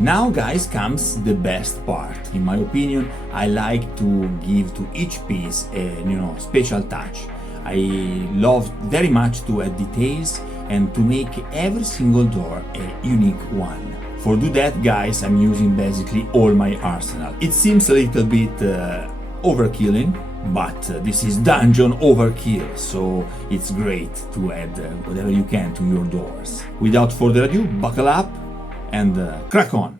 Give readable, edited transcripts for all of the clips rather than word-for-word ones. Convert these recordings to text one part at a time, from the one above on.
Now guys comes the best part. In my opinion, I like to give to each piece a special touch. I love very much to add details and to make every single door a unique one. For do that guys, I'm using basically all my arsenal. It seems a little bit overkilling, but this is dungeon overkill, so it's great to add whatever you can to your doors. Without further ado, buckle up and crack on!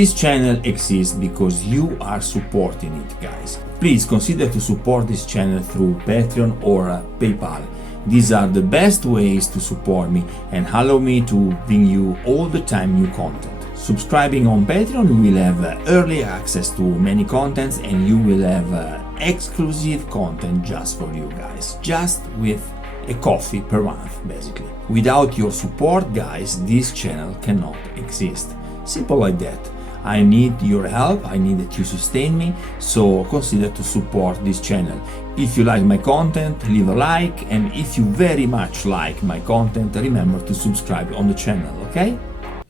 This channel exists because you are supporting it, guys. Please consider to support this channel through Patreon or PayPal. These are the best ways to support me and allow me to bring you all the time new content. Subscribing on Patreon, you will have early access to many contents and you will have exclusive content just for you guys, just with a coffee per month, basically. Without your support, guys, this channel cannot exist. Simple like that. I need your help, I need that you sustain me, so consider to support this channel. If you like my content, leave a like, and if you very much like my content, remember to subscribe on the channel, okay?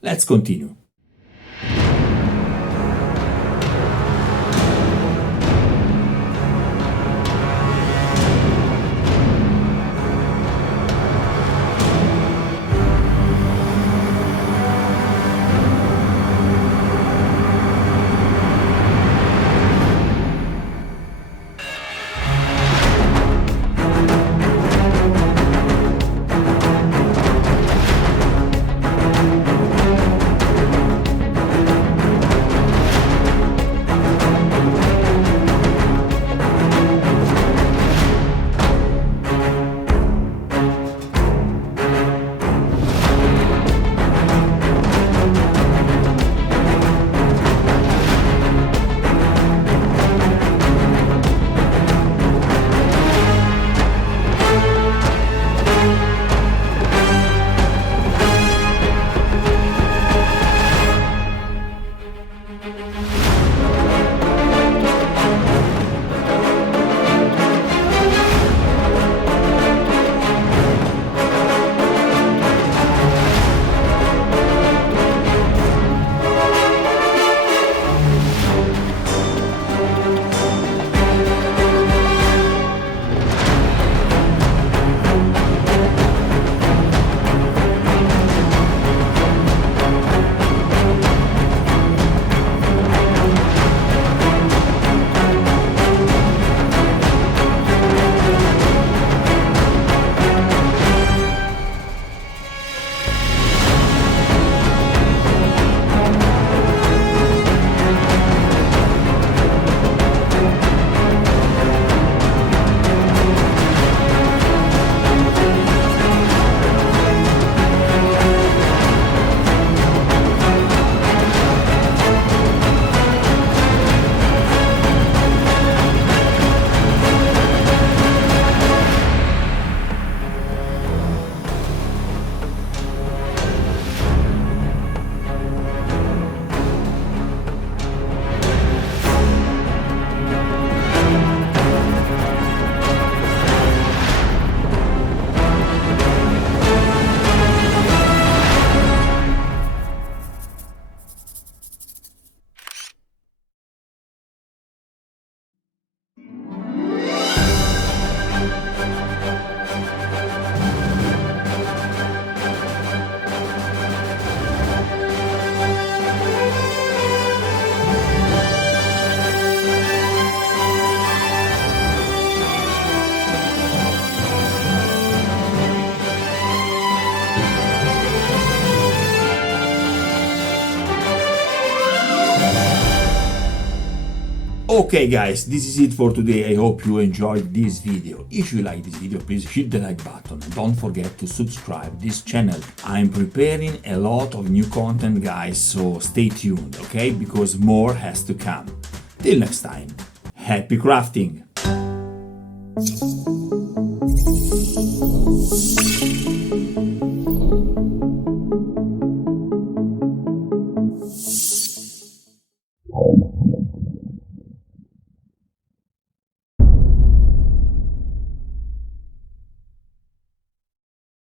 Let's continue. Okay guys, this is it for today. I hope you enjoyed this video. If you like this video, please hit the like button and don't forget to subscribe this channel. I'm preparing a lot of new content, guys, so stay tuned, okay? Because more has to come. Till next time, happy crafting!